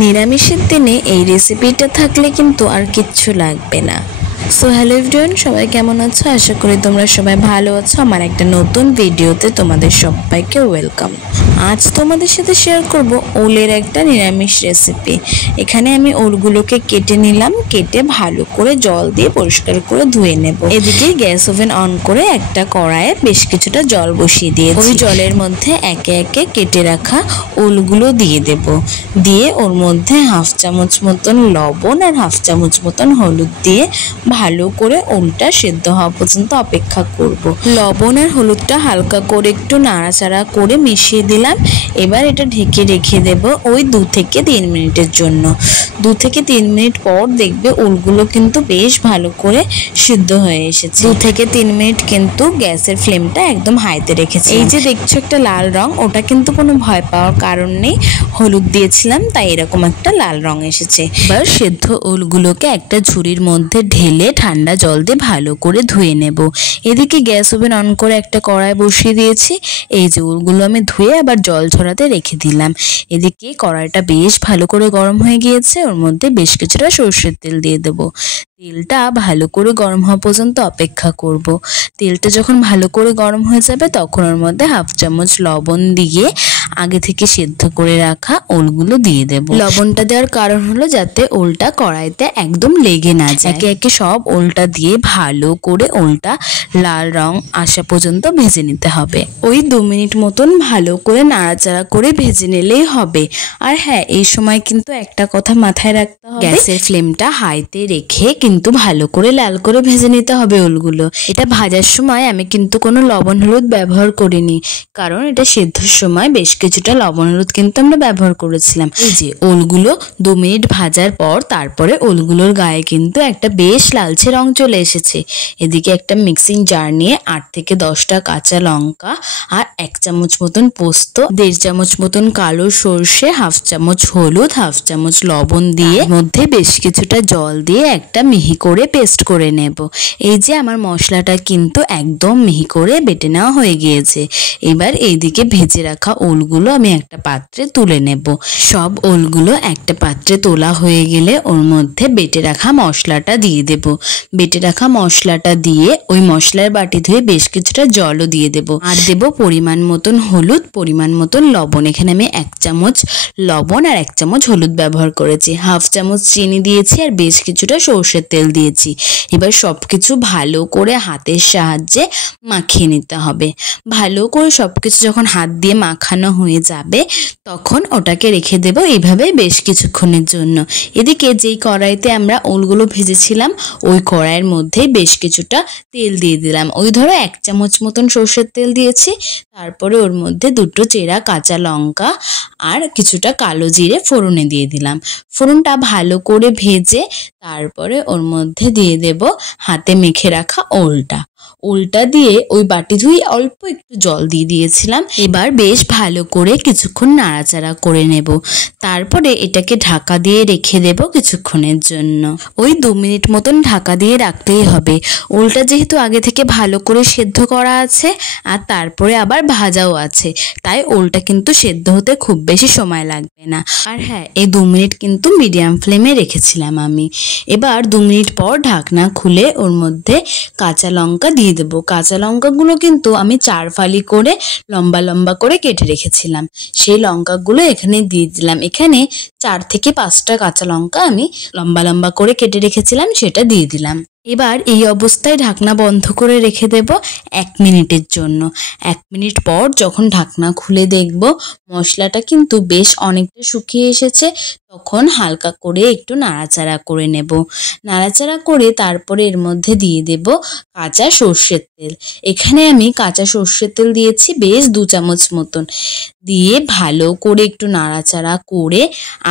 নিরামিষের দিনে এই রেসিপিটা থাকলে কিন্তু আর কিচ্ছু লাগবে না। সো হ্যালো এভরিওয়ান, সবাই কেমন আছো? আশা করি তোমরা সবাই ভালো আছো। আমার একটা নতুন ভিডিওতে তোমাদের সবাইকে ওয়েলকাম। আজ তোমাদের সাথে শেয়ার করব ওলের একটা নিরামিষ রেসিপি। এখানে আমি ওলগুলোকে কেটে নিলাম, কেটে ভালো করে জল দিয়ে পরিষ্কার করে ধুয়ে নেব। এদিকে গ্যাস ওভেন অন করে একটা কড়াইয়ে বেশ কিছুটা জল বসিয়ে দিয়েছি। ওই জলের মধ্যে একে একে কেটে রাখা ওলগুলো দিয়ে দেব। দিয়ে ওর মধ্যে হাফ চামচ মতন লবণ আর হাফ চামচ মতন হলুদ দিয়ে ভালো করে ওলটা সেদ্ধ হওয়া পর্যন্ত অপেক্ষা করব। লবণ আর হলুদটা হালকা করে একটু নাড়াচাড়া করে মিশিয়ে দিলাম। এবার এটা ঢেকে রেখে দেব ওই 2 থেকে 3 মিনিটের জন্য। 2 থেকে 3 মিনিট পর দেখবে ওলগুলো কিন্তু বেশ ভালো করে সিদ্ধ হয়ে এসেছে। 2 থেকে 3 মিনিট কিন্তু গ্যাসের ফ্লেমটা একদম হাইতে রেখেছি। এই যে দেখছো একটা লাল রং, ওটা কিন্তু কোনো ভয় পাওয়ার কারণ নেই, হলুদ দিয়েছিলাম তাই এরকম একটা লাল রং এসেছে। এবার সেদ্ধ ওলগুলোকে একটা ঝুড়ির মধ্যে ঢেলে ঠান্ডা জল দিয়ে ভালো করে ধুয়ে নেব। এদিকে গ্যাস ওভেন অন করে একটা কড়াই বসিয়ে দিয়েছি। এই যে ওলগুলো আমি ধুয়ে আবার জল ঝরাতে রেখে দিলাম। এদিকে কড়াইটা বেশ ভালো করে গরম হয়ে গিয়েছে, ওর মধ্যে বেশ কিছুটা সরষের তেল দিয়ে দেব। তেলটা ভালো করে গরম হওয়া পর্যন্ত অপেক্ষা করব। তেলটা যখন ভালো করে গরম হয়ে যাবে তখন ওর মধ্যে হাফ চামচ লবণ দিয়ে আগে থেকে সেদ্ধ করে রাখা ওলগুলো দিয়ে দেব। লবণটা দেওয়ার কারণ হলো যাতে ওলটা কড়াইতে একদম লেগে না যায়। একে একে সব ওলটা দিয়ে ভালো করে ওলটা লাল রং আসা পর্যন্ত ভেজে নিতে হবে। ওই 2 মিনিট মতন ভালো করে নাড়াচাড়া করে ভেজে নিলেই হবে। আর হ্যাঁ, এই সময় কিন্তু একটা কথা মাথায় রাখতে হবে, গ্যাসের ফ্লেমটা হাইতে রেখে কিন্তু ভালো করে লাল করে ভেজে নিতে হবে ওলগুলো। এটা ভাজার সময় আমি কিন্তু কোনো লবণ হলুদ ব্যবহার করিনি, কারণ এটা সেদ্ধর সময় বেশ কিছুটা লবণ হলুদ কিন্তু আমরা ব্যবহার করেছিলাম। এই যে ওলগুলো 2 মিনিট ভাজার পর তারপরে ওলগুলোর গায়ে কিন্তু একটা বেশ লালচে রং চলে এসেছে। এদিকে একটা মিক্সিং জার নিয়ে 8 থেকে 10টা কাঁচা লঙ্কা আর 1 চামচ মতন পোস্ত, 1.5 চামচ মতন কালো সর্ষে, হাফ চামচ হলুদ, হাফ চামচ লবণ দিয়ে মধ্যে বেশ কিছুটা জল দিয়ে একটা মিহি করে পেস্ট করে নেব। এই যে আমার মশলাটা কিন্তু একদম মিহি করে বেটে নেওয়া হয়ে গিয়েছে। এবার এইদিকে ভেজে রাখা ওলগুলো আমি একটা পাত্রে তুলে নেব। সব ওলগুলো একটা পাত্রে তোলা হয়ে গেলে ওর মধ্যে বেটে রাখা মশলাটা দিয়ে দেব। বেটে রাখা মশলাটা দিয়ে ওই মশলার বাটি ধুয়ে বেশ কিছুটা জলও দিয়ে দেব। আর দেব পরিমাণ মতন হলুদ, পরিমাণ মতন লবণ। এখানে আমি 1 চামচ লবণ আর 1 চামচ হলুদ ব্যবহার করেছি। হাফ চামচ চিনি দিয়েছি আর বেশ কিছুটা সরষের তেল দিয়েছি। এবার সবকিছু ভালো করে হাতের সাহায্যে মাখিয়ে নিতে হবে। ভালো করে সবকিছু যখন হাত দিয়ে মাখানো হয়ে যাবে তখন ওটাকে রেখে দেব এইভাবে বেশ কিছুক্ষণের জন্য। এদিকে যেই কড়াইতে আমরা ওলগুলো ভেজেছিলাম ওই কড়াইয়ের মধ্যে বেশ কিছুটা তেল দিয়ে দিলাম। ওই ধরো 1 চামচ মতন সরষের তেল দিয়েছি। তারপরে ওর মধ্যে 2টো চেরা কাঁচা লঙ্কা আর কিছুটা কালো জিরে ফোড়নে দিয়ে দিলাম। ফোড়নটা ভালো করে ভেজে তারপরে ওর মধ্যে দিয়ে দেব হাতে মেখে রাখা ওলটা দিয়ে ওই বাটি ধুয়ে অল্প একটু জল দিয়ে দিয়েছিলাম। এবার বেশ ভালো করে কিছুক্ষণ নাড়াচাড়া করে নেব। তারপরে এটাকে ঢাকা দিয়ে রেখে দেব কিছুক্ষণের জন্য। ওই 2 মিনিট মতন ঢাকা দিয়ে রাখতেই হবে। ওলটা যেহেতু আগে থেকে ভালো করে সেদ্ধ করা আছে আর তারপরে আবার ভাজাও আছে, তাই ওলটা কিন্তু সেদ্ধ হতে খুব বেশি সময় লাগবে না। আর হ্যাঁ, এই 2 মিনিট কিন্তু মিডিয়াম ফ্লেমে রেখেছিলাম আমি। এবার 2 মিনিট পর ঢাকনা খুলে ওর মধ্যে কাঁচা লঙ্কা দিয়ে দেবো। কাঁচা লঙ্কাগুলো কিন্তু আমি 4 ফালি করে লম্বা লম্বা করে কেটে রেখেছিলাম, সেই লঙ্কাগুলো এখানে দিয়ে দিলাম। এখানে 4 থেকে 5টা কাঁচা লঙ্কা আমি লম্বা লম্বা করে কেটে রেখেছিলাম, সেটা দিয়ে দিলাম। এবার এই অবস্থায় ঢাকনা বন্ধ করে রেখে দেব 1 মিনিটের জন্য। 1 মিনিট পর যখন ঢাকনা খুলে দেখব মশলাটা কিন্তু বেশ অনেকটা শুকিয়ে এসেছে, তখন হালকা করে একটু নাড়াচাড়া করে নেব। নাড়াচাড়া করে তারপরে এর মধ্যে দিয়ে দেব কাঁচা সর্ষের তেল। এখানে আমি কাঁচা সর্ষের তেল দিয়েছি বেশ 2 চামচ মতন। দিয়ে ভালো করে একটু নাড়াচাড়া করে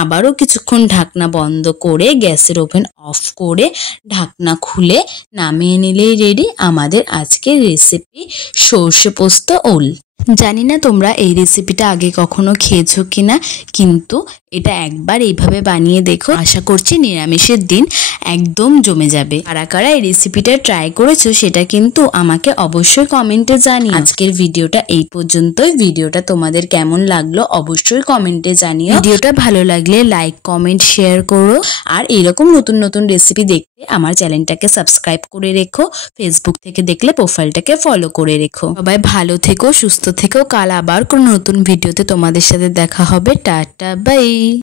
আবারও কিছুক্ষণ ঢাকনা বন্ধ করে গ্যাসের ওভেন অফ করে ঢাকনা খুলে নামিয়ে নিলেই রেডি আমাদের আজকের রেসিপি সর্ষে পোস্ত ওল। জানি না তোমরা এই রেসিপিটা আগে কখনো খেয়েছো কিনা, কিন্তু এটা একবার এইভাবে বানিয়ে দেখো। আশা করছি নিরামিষের দিন একদম জমে যাবে। কারা কারা এই রেসিপিটা ট্রাই করেছো সেটা কিন্তু আমাকে অবশ্যই কমেন্টে জানিও। আজকের ভিডিওটা এই পর্যন্তই। ভিডিওটা তোমাদের কেমন লাগলো অবশ্যই কমেন্টে জানিও। ভিডিওটা ভালো লাগলে লাইক কমেন্ট শেয়ার করো আর এরকম নতুন নতুন রেসিপি দেখতে আমার চ্যানেলটাকে সাবস্ক্রাইব করে রেখো। ফেসবুক থেকে দেখলে প্রোফাইলটাকে ফলো করে রেখো। সবাই ভালো থেকো, সুস্থ থেকো। কাল আবার কোনো নতুন ভিডিওতে তোমাদের সাথে দেখা হবে। Tata bye.